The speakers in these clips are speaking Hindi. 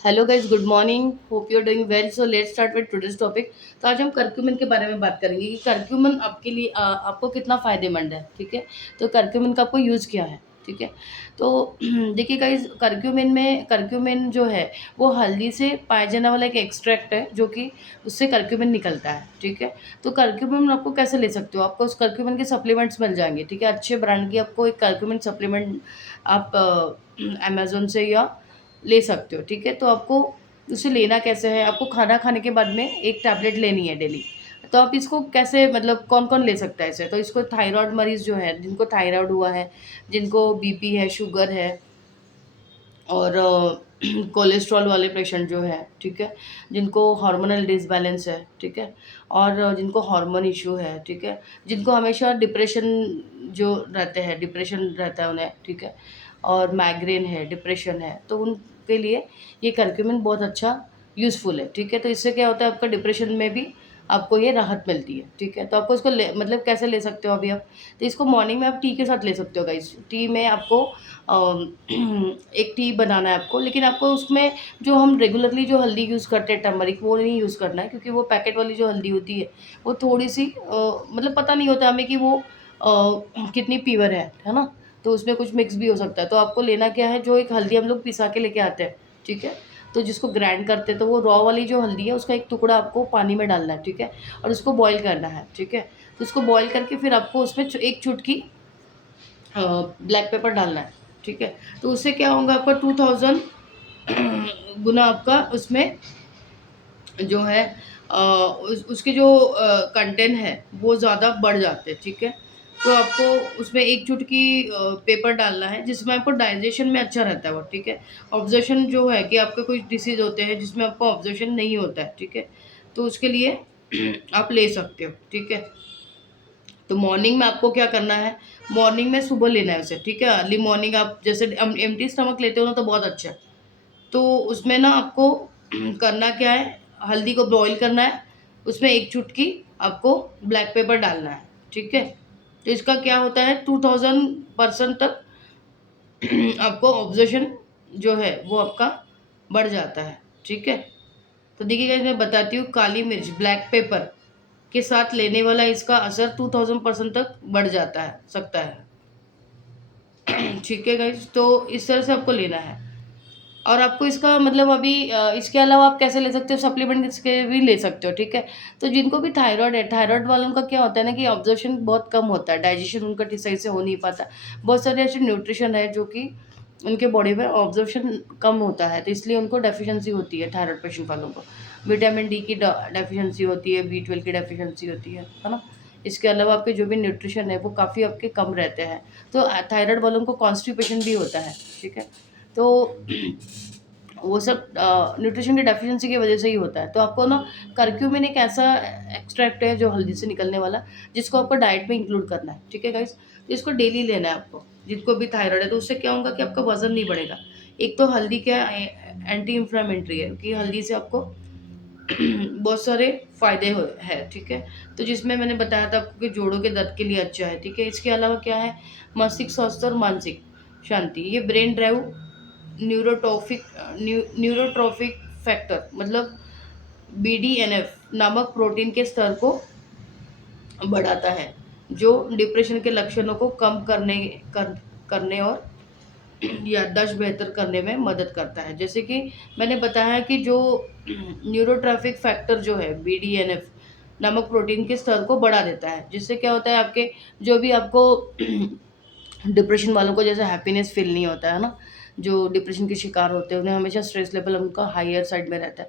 Hello guys, good morning. Hope you are doing well. So let's start with today's topic. तो आज हम करक्यूमिन के बारे में बात करेंगे कि करक्यूमिन आपके लिए आपको कितना फ़ायदेमंद है। ठीक है, तो करक्यूमिन का आपको यूज़ क्या है। ठीक है, तो देखिए गाइस, करक्यूमिन जो है वो हल्दी से पाया जाने वाला एक एक्सट्रैक्ट है जो कि उससे करक्यूमिन निकलता है। ठीक है, तो करक्यूमिन आपको कैसे ले सकते हो, आपको उस करक्यूमिन के सप्लीमेंट्स मिल जाएंगे। ठीक है, अच्छे ब्रांड की आपको एक करक्यूमिन सप्लीमेंट आप अमेज़न से या ले सकते हो। ठीक है, तो आपको उसे लेना कैसे है, आपको खाना खाने के बाद में एक टैबलेट लेनी है डेली। तो आप इसको कैसे, मतलब कौन कौन ले सकता है इसे, तो इसको थायराइड मरीज़ जो है, जिनको थायराइड हुआ है, जिनको बीपी है, शुगर है, और कोलेस्ट्रॉल वाले पेशेंट जो है। ठीक है, जिनको हार्मोनल डिसबैलेंस है। ठीक है, और जिनको हार्मोन इशू है। ठीक है, जिनको हमेशा डिप्रेशन जो रहते हैं, डिप्रेशन रहता है उन्हें। ठीक है, और माइग्रेन है, डिप्रेशन है, तो उनके लिए ये करक्यूमिन बहुत अच्छा यूज़फुल है। ठीक है, तो इससे क्या होता है, आपका डिप्रेशन में भी आपको ये राहत मिलती है। ठीक है, तो आपको इसको ले, मतलब कैसे ले सकते हो अभी आप, तो इसको मॉर्निंग में आप टी के साथ ले सकते हो गाइस। टी में आपको एक टी बनाना है आपको, लेकिन आपको उसमें जो हम रेगुलरली जो हल्दी यूज़ करते हैं, टर्मरिक, वो नहीं यूज़ करना है, क्योंकि वो पैकेट वाली जो हल्दी होती है वो थोड़ी सी मतलब पता नहीं होता हमें कि वो कितनी प्योर है ना। तो उसमें कुछ मिक्स भी हो सकता है। तो आपको लेना क्या है, जो एक हल्दी हम लोग पिसा के लेके आते हैं। ठीक है, तो जिसको ग्राइंड करते हैं, तो वो रॉ वाली जो हल्दी है उसका एक टुकड़ा आपको पानी में डालना है। ठीक है, और उसको बॉईल करना है। ठीक है, तो उसको बॉईल करके फिर आपको उसमें एक चुटकी ब्लैक पेपर डालना है। ठीक है, तो उससे क्या होगा, आपका 2000 गुना आपका उसमें जो है उसके जो कंटेंट है वो ज़्यादा बढ़ जाते हैं। ठीक है, तो आपको उसमें एक चुटकी पेपर डालना है, जिसमें आपको डाइजेशन में अच्छा रहता है वो। ठीक है, ऑब्जर्वेशन जो है कि आपके कुछ डिसीज़ होते हैं जिसमें आपको ऑब्जर्वेशन नहीं होता है। ठीक है, तो उसके लिए आप ले सकते हो। ठीक है, तो मॉर्निंग में आपको क्या करना है, मॉर्निंग में सुबह लेना है उसे। ठीक है, अर्ली मॉर्निंग आप जैसे एम्प्टी स्टमक लेते हो ना, तो बहुत अच्छा है। तो उसमें ना आपको करना क्या है, हल्दी को बॉईल करना है, उसमें एक चुटकी आपको ब्लैक पेपर डालना है। ठीक है, तो इसका क्या होता है, 2000% तक आपको ऑब्जर्वेशन जो है वो आपका बढ़ जाता है। ठीक है, तो देखिए guys, मैं बताती हूँ, काली मिर्च, ब्लैक पेपर के साथ लेने वाला इसका असर 2000% तक बढ़ जाता है, सकता है। ठीक है गाइज, तो इस तरह से आपको लेना है। और आपको इसका मतलब अभी इसके अलावा आप कैसे ले सकते हो, सप्लीमेंट इसके भी ले सकते हो। ठीक है, तो जिनको भी थायराइड है, थायराइड वालों का क्या होता है ना कि ऑब्जर्वेशन बहुत कम होता है, डाइजेशन उनका ठीक सही से हो नहीं पाता। बहुत सारे ऐसे न्यूट्रिशन है जो कि उनके बॉडी में ऑब्जर्वेशन कम होता है, तो इसलिए उनको डेफिशिएंसी होती है। थायराइड पेशेंट वालों को विटामिन डी की डेफिशिएंसी होती है, B12 की डेफिशिएंसी होती है ना। इसके अलावा आपके जो भी न्यूट्रिशन है वो काफ़ी आपके कम रहते हैं। तो थायराइड वालों को कॉन्स्टिपेशन भी होता है। ठीक है, तो वो सब न्यूट्रिशन की डेफिशिएंसी की वजह से ही होता है। तो आपको ना करक्यूमिन एक ऐसा एक्सट्रैक्ट है जो हल्दी से निकलने वाला, जिसको आपको डाइट में इंक्लूड करना है। ठीक है गाइस, तो इसको डेली लेना है आपको, जिनको भी थायराइड है। तो उससे क्या होगा कि आपका वजन नहीं बढ़ेगा। एक तो हल्दी क्या एंटी इंफ्लामेटरी है, कि हल्दी से आपको बहुत सारे फ़ायदे हो है। ठीक है, तो जिसमें मैंने बताया था आपको कि जोड़ों के दर्द के लिए अच्छा है। ठीक है, इसके अलावा क्या है, मानसिक स्वास्थ्य और मानसिक शांति, ये ब्रेन ड्राइव न्यूरोटॉफिक न्यूरोट्रॉफिक फैक्टर, मतलब BDNF नामक प्रोटीन के स्तर को बढ़ाता है, जो डिप्रेशन के लक्षणों को कम करने और याददाश्त बेहतर करने में मदद करता है। जैसे कि मैंने बताया कि जो न्यूरोट्रॉफिक फैक्टर जो है, BDNF नामक प्रोटीन के स्तर को बढ़ा देता है, जिससे क्या होता है, आपके जो भी आपको डिप्रेशन वालों को जैसे हैप्पीनेस फील नहीं होता है ना, जो डिप्रेशन के शिकार होते हैं, उन्हें हमेशा स्ट्रेस लेवल उनका हायर साइड में रहता है,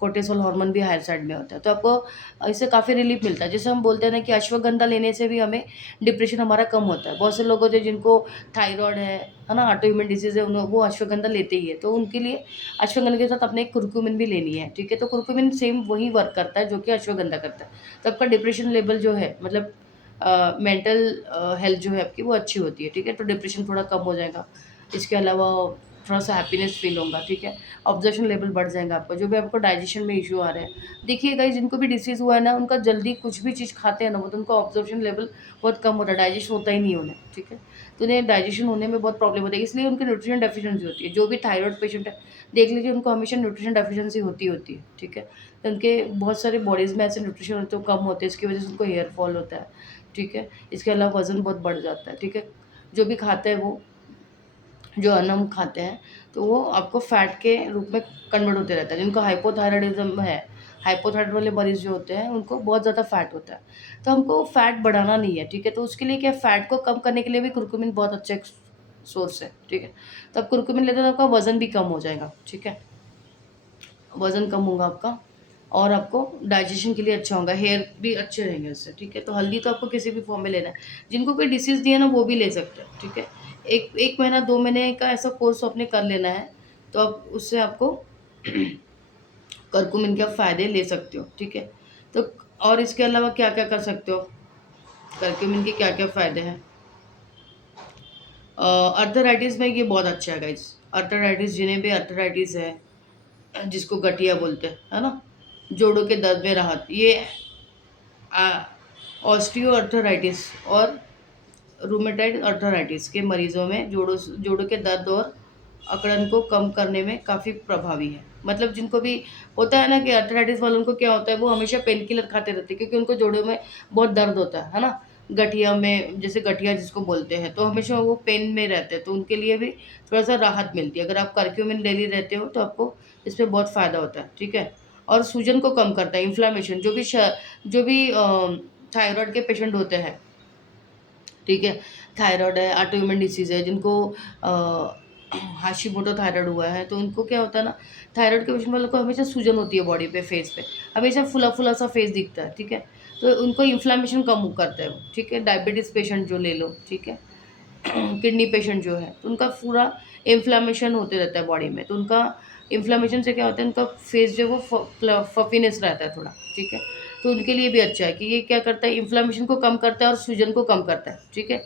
कोर्टिसोल हार्मोन भी हायर साइड में होता है। तो आपको इससे काफ़ी रिलीफ मिलता है। जैसे हम बोलते हैं ना कि अश्वगंधा लेने से भी हमें डिप्रेशन हमारा कम होता है। बहुत से लोग होते हैं जिनको थायराइड है ना, ऑटो इम्यून डिसीज़ है, वो अश्वगंधा लेते ही है, तो उनके लिए अश्वगंधा के साथ अपने कुरकुमिन भी लेनी है। ठीक है, तो कुरकुमिन सेम वही वर्क करता है जो कि अश्वगंधा करता है। तो आपका डिप्रेशन लेवल जो है, मतलब मेंटल हेल्थ जो है आपकी वो अच्छी होती है। ठीक है, तो डिप्रेशन थोड़ा कम हो जाएगा। इसके अलावा थोड़ा सा हैप्पीनेस फील होगा, ठीक है। ऑब्जर्वेशन लेवल बढ़ जाएगा आपका, जो भी आपको डाइजेशन में इशू आ रहे हैं। देखिए गाइस, जिनको भी डिसीज़ हुआ है ना, उनका जल्दी कुछ भी चीज़ खाते हैं ना वो, तो उनका ऑब्जर्वेशन लेवल बहुत कम होता है, डाइजेस्ट होता ही नहीं उन्हें, ठीक है। तो उन्हें डाइजेशन होने में बहुत प्रॉब्लम होती है, इसलिए उनकी न्यूट्रिशन डेफिशिएंसी होती है। जो भी थायराइड पेशेंट है, देख लीजिए, उनको हमेशा न्यूट्रिशन डेफिशिएंसी होती है, ठीक है। तो उनके बहुत सारे बॉडीज़ में ऐसे न्यूट्रिशन होते हैं, कम होते हैं, इसकी वजह से उनको हेयर फॉल होता है, ठीक है। इसके अलावा वज़न बहुत बढ़ जाता है, ठीक है। जो भी खाते हैं वो, जो अन्न हम खाते हैं, तो वो आपको फैट के रूप में कन्वर्ट होते रहता है। जिनको हाइपोथायरायडिज़्म है, हाइपोथायराइड वाले मरीज़ जो होते हैं, उनको बहुत ज़्यादा फैट होता है। तो हमको फैट बढ़ाना नहीं है, ठीक है। तो उसके लिए क्या, फैट को कम करने के लिए भी कुरकुमिन बहुत अच्छा एक सोर्स है, ठीक है। तो आप कुरकुमिन लेते हैं तो आपका वज़न भी कम हो जाएगा, ठीक है। वज़न कम होगा आपका, और आपको डाइजेशन के लिए अच्छा होगा, हेयर भी अच्छे रहेंगे उससे, ठीक है। तो हल्दी तो आपको किसी भी फॉर्म में लेना है। जिनको कोई डिसीज़ दिया है ना, वो भी ले सकते हैं, ठीक है। 1 महीना 2 महीने का ऐसा कोर्स आपने कर लेना है, तो आप उससे आपको करक्यूमिन के आप फ़ायदे ले सकते हो, ठीक है। तो और इसके अलावा क्या-क्या कर सकते हो? करक्यूमिन के क्या-क्या फ़ायदे हैं? अर्थराइटिस में ये बहुत अच्छा है गाइज़। अर्थराइटिस, जिन्हें भी अर्थराइटिस है, जिसको गठिया बोलते हैं, है ना? जोड़ों के दर्द में राहत, ये ऑस्टियोआर्थराइटिस और रूमेटाइड अर्थराइटिस के मरीजों में जोड़ों के दर्द और अकड़न को कम करने में काफ़ी प्रभावी है। मतलब जिनको भी होता है ना, कि अर्थराइटिस वालों को क्या होता है, वो हमेशा पेन किलर खाते रहते हैं, क्योंकि उनको जोड़ों में बहुत दर्द होता है ना? गठिया में, जैसे गठिया जिसको बोलते हैं, तो हमेशा वो पेन में रहते हैं, तो उनके लिए भी थोड़ा-सा राहत मिलती है। अगर आप करक्यूमिन डेली लेते हो, तो आपको इसमें बहुत फ़ायदा होता है, ठीक है? और सूजन को कम करता है, इन्फ्लेमेशन, जो भी थायरॉइड के पेशेंट होते हैं, ठीक है। थायरॉइड है, ऑटोइम्यून डिसीज़ है, जिनको हाशिमोटो थायरॉइड हुआ है, तो उनको क्या होता है ना, थायरॉइड के पेशेंट वालों को हमेशा सूजन होती है बॉडी पे, फेस पे, हमेशा फुला-फुला सा फेस दिखता है, ठीक है। तो उनको इन्फ्लेमेशन कम करता है वो, ठीक है। डायबिटीज़ पेशेंट जो ले लो, ठीक है। किडनी पेशेंट जो है, तो उनका पूरा इन्फ्लेमेशन होते रहता है बॉडी में, तो उनका इन्फ्लेमेशन से क्या होता है, उनका फेस जो है वो फफीनेस रहता है थोड़ा, ठीक है। तो उनके लिए भी अच्छा है कि ये क्या करता है, इन्फ्लेमेशन को कम करता है और सूजन को कम करता है, ठीक है।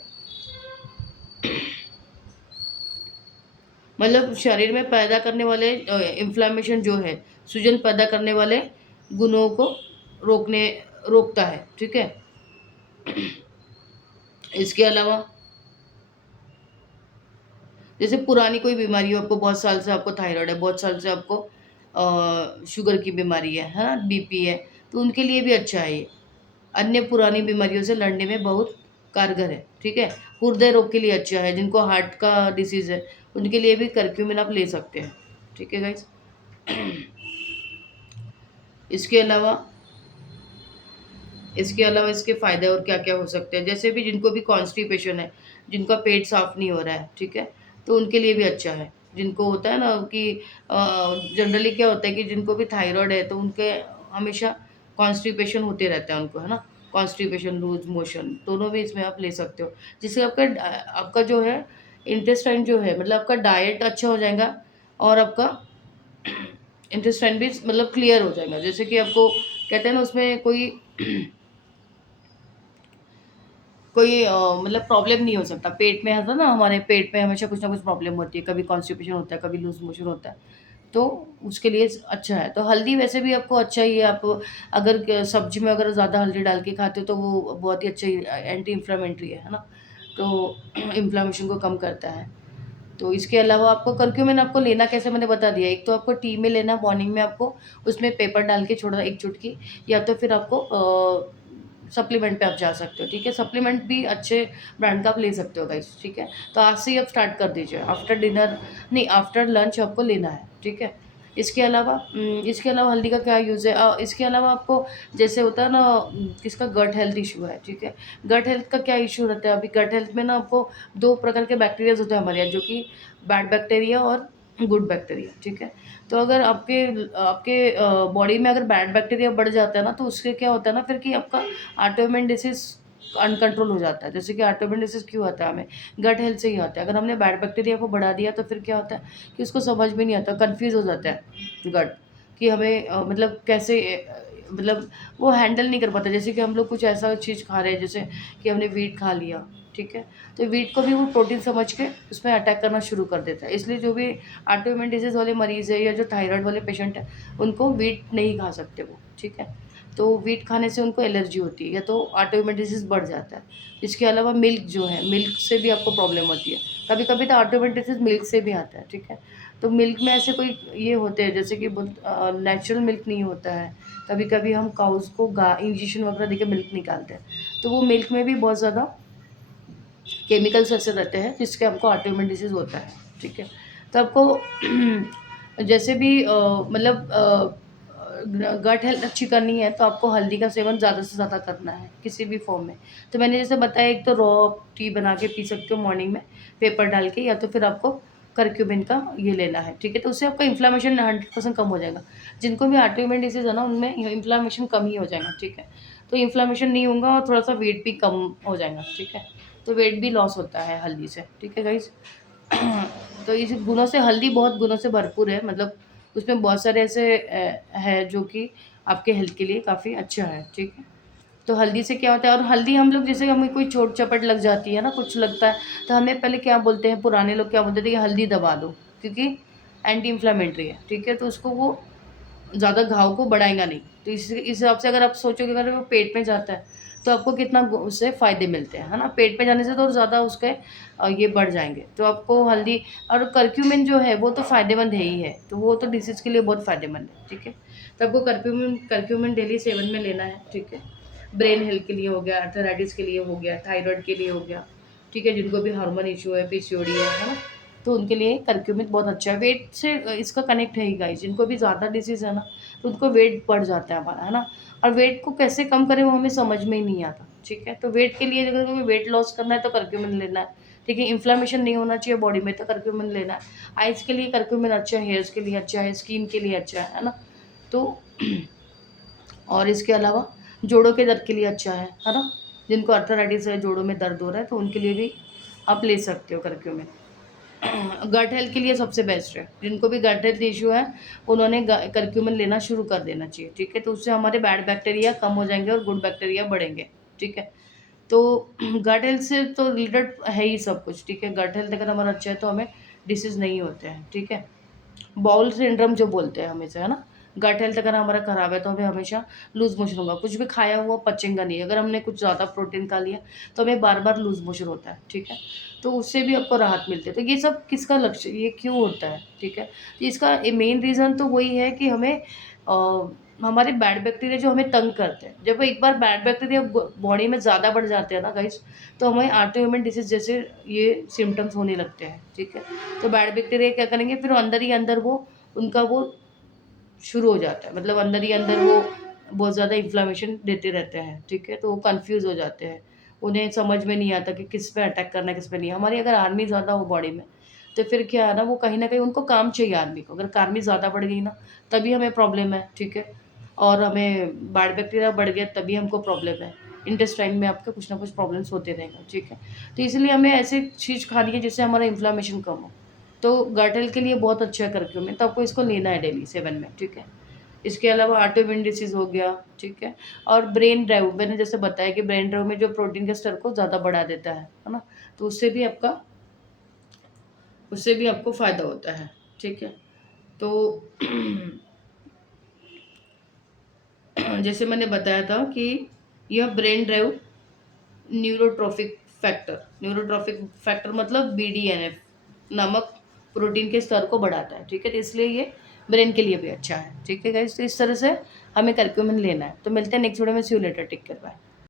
मतलब शरीर में पैदा करने वाले इन्फ्लेमेशन जो है, सूजन पैदा करने वाले गुणों को रोकता है, ठीक है। इसके अलावा, जैसे पुरानी कोई बीमारी हो, आपको बहुत साल से आपको थायराइड है, बहुत साल से आपको शुगर की बीमारी है ना? बीपी है, तो उनके लिए भी अच्छा है ये। अन्य पुरानी बीमारियों से लड़ने में बहुत कारगर है, ठीक है। हृदय रोग के लिए अच्छा है, जिनको हार्ट का डिसीज़ है, उनके लिए भी करक्यूमिन आप ले सकते हैं, ठीक है गाइज़। इसके अलावा इसके फ़ायदे और क्या-क्या हो सकते हैं, जैसे भी जिनको भी कॉन्स्टिपेशन है, जिनका पेट साफ़ नहीं हो रहा है, ठीक है? तो उनके लिए भी अच्छा है। जिनको होता है ना कि जनरली क्या होता है कि जिनको भी थायरॉइड है, तो उनके हमेशा कॉन्स्टिपेशन होते रहता है उनको, है ना? कॉन्स्टिपेशन, लूज़ मोशन, दोनों भी इसमें आप ले सकते हो। जिससे आपका जो है इंटेस्टाइन जो है, मतलब आपका डाइट अच्छा हो जाएगा, और आपका इंटेस्टाइन भी मतलब क्लियर हो जाएगा। जैसे कि आपको कहते हैं ना, उसमें कोई मतलब प्रॉब्लम नहीं हो सकता। पेट में है ना, हमारे पेट में हमेशा कुछ ना कुछ प्रॉब्लम होती है, कभी कॉन्स्टिपेशन होता है, कभी लूज़ मोशन होता है, तो उसके लिए अच्छा है। तो हल्दी वैसे भी आपको अच्छा ही है, आप अगर सब्ज़ी में अगर ज़्यादा हल्दी डाल के खाते हो, तो वो बहुत ही अच्छा ही एंटी इन्फ्लेमेटरी है ना? तो इन्फ्लेमेशन को कम करता है। तो इसके अलावा आपको करक्यूमिन आपको लेना कैसे, मैंने बता दिया। एक तो आपको टी में लेना, मॉर्निंग में आपको उसमें पेपर डाल के छोड़ा 1 चुटकी, या तो फिर आपको सप्लीमेंट पे आप जा सकते हो, ठीक है। सप्लीमेंट भी अच्छे ब्रांड का आप ले सकते हो गाइस, ठीक है। तो आज से ही आप स्टार्ट कर दीजिए, आफ्टर डिनर नहीं, आफ्टर लंच आपको लेना है, ठीक है। इसके अलावा हल्दी का क्या यूज़ है, इसके अलावा आपको जैसे होता है ना, किसका गट हेल्थ इशू है, ठीक है। गट हेल्थ का क्या इशू रहता है, अभी गट हेल्थ में ना आपको 2 प्रकार के बैक्टीरियाज़ होते हैं हमारे यहाँ, जो कि बैड बैक्टीरिया और गुड बैक्टीरिया, ठीक है। तो अगर आपके आपके बॉडी में अगर बैड बैक्टीरिया बढ़ जाता है ना, तो उससे क्या होता है ना फिर, कि आपका ऑटोइम्यून डिसीज़ अनकंट्रोल हो जाता है। जैसे कि ऑटोइम्यून डिसीज़ क्यों आता है हमें? गट हेल्थ से ही आता है। अगर हमने बैड बैक्टीरिया को बढ़ा दिया, तो फिर क्या होता है कि उसको समझ में नहीं आता, कन्फ्यूज़ हो जाता है गट, कि हमें मतलब कैसे मतलब वो हैंडल नहीं कर पाता। जैसे कि हम लोग कुछ ऐसा चीज़ खा रहे हैं, जैसे कि हमने व्हीट खा लिया, ठीक है। तो वीट को भी वो प्रोटीन समझ के उसमें अटैक करना शुरू कर देता है। इसलिए जो भी ऑटो इम्यून डिजीज़ वाले मरीज़ है या जो थायराइड वाले पेशेंट है, उनको वीट नहीं खा सकते वो, ठीक है। तो वीट खाने से उनको एलर्जी होती है या तो ऑटो इम्यून डिजीज़ बढ़ जाता है। इसके अलावा मिल्क जो है, मिल्क से भी आपको प्रॉब्लम होती है। कभी-कभी तो ऑटो इम्यून डिजीज़ मिल्क से भी आता है, ठीक है। तो मिल्क में ऐसे कोई ये होते हैं जैसे कि नेचुरल मिल्क नहीं होता है। कभी-कभी हम काउज़ को इंजेक्शन वगैरह देके मिल्क निकालते हैं। तो वो मिल्क में भी बहुत ज़्यादा केमिकल्स ऐसे रहते हैं जिसके हमको ऑटो इम्यून डिसीज़ होता है, ठीक है। तो आपको जैसे भी मतलब गट हेल्थ अच्छी करनी है तो आपको हल्दी का सेवन ज़्यादा से ज़्यादा करना है किसी भी फॉर्म में। तो मैंने जैसे बताया, एक तो रॉ टी बना के पी सकते हो मॉर्निंग में पेपर डाल के, या तो फिर आपको करक्यूमिन का ये लेना है, ठीक है। तो उससे आपका इन्फ्लेमेशन 100% कम हो जाएगा। जिनको भी ऑटो इम्यून डिसीज़ है ना, उनमें इन्फ्लेमेशन कम ही हो जाएगा, ठीक है। तो इन्फ्लेमेशन नहीं होगा और थोड़ा-सा वेट भी कम हो जाएगा, ठीक है। तो वेट भी लॉस होता है हल्दी से, ठीक है गाइज़। तो इस गुणों से हल्दी बहुत गुणों से भरपूर है, मतलब उसमें बहुत सारे ऐसे है जो कि आपके हेल्थ के लिए काफ़ी अच्छा है, ठीक है। तो हल्दी से क्या होता है, और हल्दी हम लोग जैसे हमें कोई चोट-चपट लग जाती है ना, कुछ लगता है, तो हमें पहले क्या बोलते हैं, पुराने लोग क्या बोलते थे कि हल्दी दबा दो, क्योंकि एंटी इन्फ्लेमेटरी है, ठीक है। तो उसको वो ज़्यादा घाव को बढ़ाएगा नहीं। तो इस हिसाब से अगर आप सोचोगे, अगर वो पेट में जाता है, तो आपको कितना उससे फ़ायदे मिलते हैं, है ना? पेट में जाने से तो ज़्यादा उसके ये बढ़ जाएँगे। तो आपको हल्दी और करक्यूमिन जो है वो तो फ़ायदेमंद है ही है, तो वो तो डिसीज़ के लिए बहुत फ़ायदेमंद है, ठीक है? तो आपको करक्यूमिन करक्यूमिन डेली सेवन में लेना है, ठीक है? ब्रेन हेल्थ के लिए हो गया, आर्थराइटिस के लिए हो गया, थायरॉइड के लिए हो गया, ठीक है? जिनको भी हार्मोन इश्यू है, पीसीओडी है ना? तो उनके लिए करक्यूमिन बहुत अच्छा है। वेट से इसका कनेक्ट है ही गाइस, जिनको भी ज़्यादा डिसीज़ है ना, तो उनको वेट बढ़ जाता है हमारा, है ना? और वेट को कैसे कम करें वो हमें समझ में ही नहीं आता, ठीक है? तो वेट के लिए अगर हमें वेट लॉस करना है तो करक्यूमिन लेना है, ठीक है? इन्फ्लेमेशन नहीं होना चाहिए बॉडी में तो करक्यूमिन लेना है। आइज़ के लिए करक्यूमिन अच्छा है, हेयर्स के लिए अच्छा है, स्किन के लिए अच्छा है ना? तो और इसके अलावा जोड़ों के दर्द के लिए अच्छा है ना? जिनको आर्थराइटिस है, जोड़ों में दर्द हो रहा है, तो उनके लिए भी आप ले सकते हो करक्यूमिन। गट हेल्थ के लिए सबसे बेस्ट है। जिनको भी गट हेल्थ इश्यू है, उन्होंने करक्यूमिन लेना शुरू कर देना चाहिए, ठीक है? तो उससे हमारे बैड बैक्टीरिया कम हो जाएँगे और गुड बैक्टीरिया बढ़ेंगे, ठीक है? तो गट हेल्थ से तो रिलेटेड है ही सब कुछ, ठीक है? गट हेल्थ अगर हमारा अच्छा है तो हमें डिसीज़ नहीं होते हैं, ठीक है? बाउल सिंड्रोम जो बोलते हैं हमेशा, है ना? गट हेल्थ अगर हमारा खराब है तो हमें हमेशा लूज़ मोशन होगा, कुछ भी खाया हुआ पचेगा नहीं। अगर हमने कुछ ज़्यादा प्रोटीन खा लिया तो हमें बार-बार लूज़ मोशन होता है, ठीक है? तो उससे भी आपको राहत मिलती है। तो ये सब किसका लक्ष्य, ये क्यों होता है, ठीक है? तो इसका मेन रीज़न तो वही है कि हमें हमारे बैड बैक्टीरिया जो हमें तंग करते हैं, जब एक बार बैड बैक्टीरिया बॉडी में ज़्यादा बढ़ जाते हैं ना गाइस, तो हमें ऑटो इम्यून डिसीज़ जैसे ये सिम्पटम्स होने लगते हैं, ठीक है? तो बैड बैक्टीरिया क्या करेंगे, फिर अंदर ही अंदर वो उनका वो शुरू हो जाता है, मतलब अंदर ही अंदर वो बहुत ज़्यादा इन्फ्लेमेशन देते रहते हैं, ठीक है? तो वो कन्फ्यूज़ हो जाते हैं। उन्हें समझ में नहीं आता कि किस पे अटैक करना है, किस पे नहीं। हमारी अगर आर्मी ज़्यादा हो बॉडी में, तो फिर क्या है ना, वो कहीं न कहीं उनको काम चाहिए आर्मी को। अगर आर्मी ज़्यादा बढ़ गई ना, तभी हमें प्रॉब्लम है, ठीक है? और हमें बैड बैक्टीरिया बढ़ गया तभी हमको प्रॉब्लम है। इंटेस्टाइन में आपके कुछ ना कुछ प्रॉब्लम्स होते रहेंगे, ठीक है? तो इसलिए हमें ऐसी चीज़ खानी है जिससे हमारा इन्फ्लेमेशन कम हो। तो गट हेल्थ के लिए बहुत अच्छा है करक्यूमिन, तो आपको इसको लेना है डेली 7 में, ठीक है? इसके अलावा ऑटो इम्यून डिसीज़ हो गया, ठीक है? और ब्रेन ड्राइव मैंने जैसे बताया कि ब्रेन ड्राइव में जो प्रोटीन के स्तर को ज़्यादा बढ़ा देता है ना? तो उससे भी आपको फ़ायदा होता है, ठीक है? तो जैसे मैंने बताया था कि यह ब्रेन ड्राइव न्यूरोट्रॉफिक फैक्टर मतलब बीडीएनएफ नामक प्रोटीन के स्तर को बढ़ाता है, ठीक है? तो इसलिए ये ब्रेन के लिए भी अच्छा है, ठीक है गाइस? तो इस तरह से हमें करक्यूमिन लेना है। तो मिलते हैं नेक्स्ट वीडियो में, see you later, take care, bye.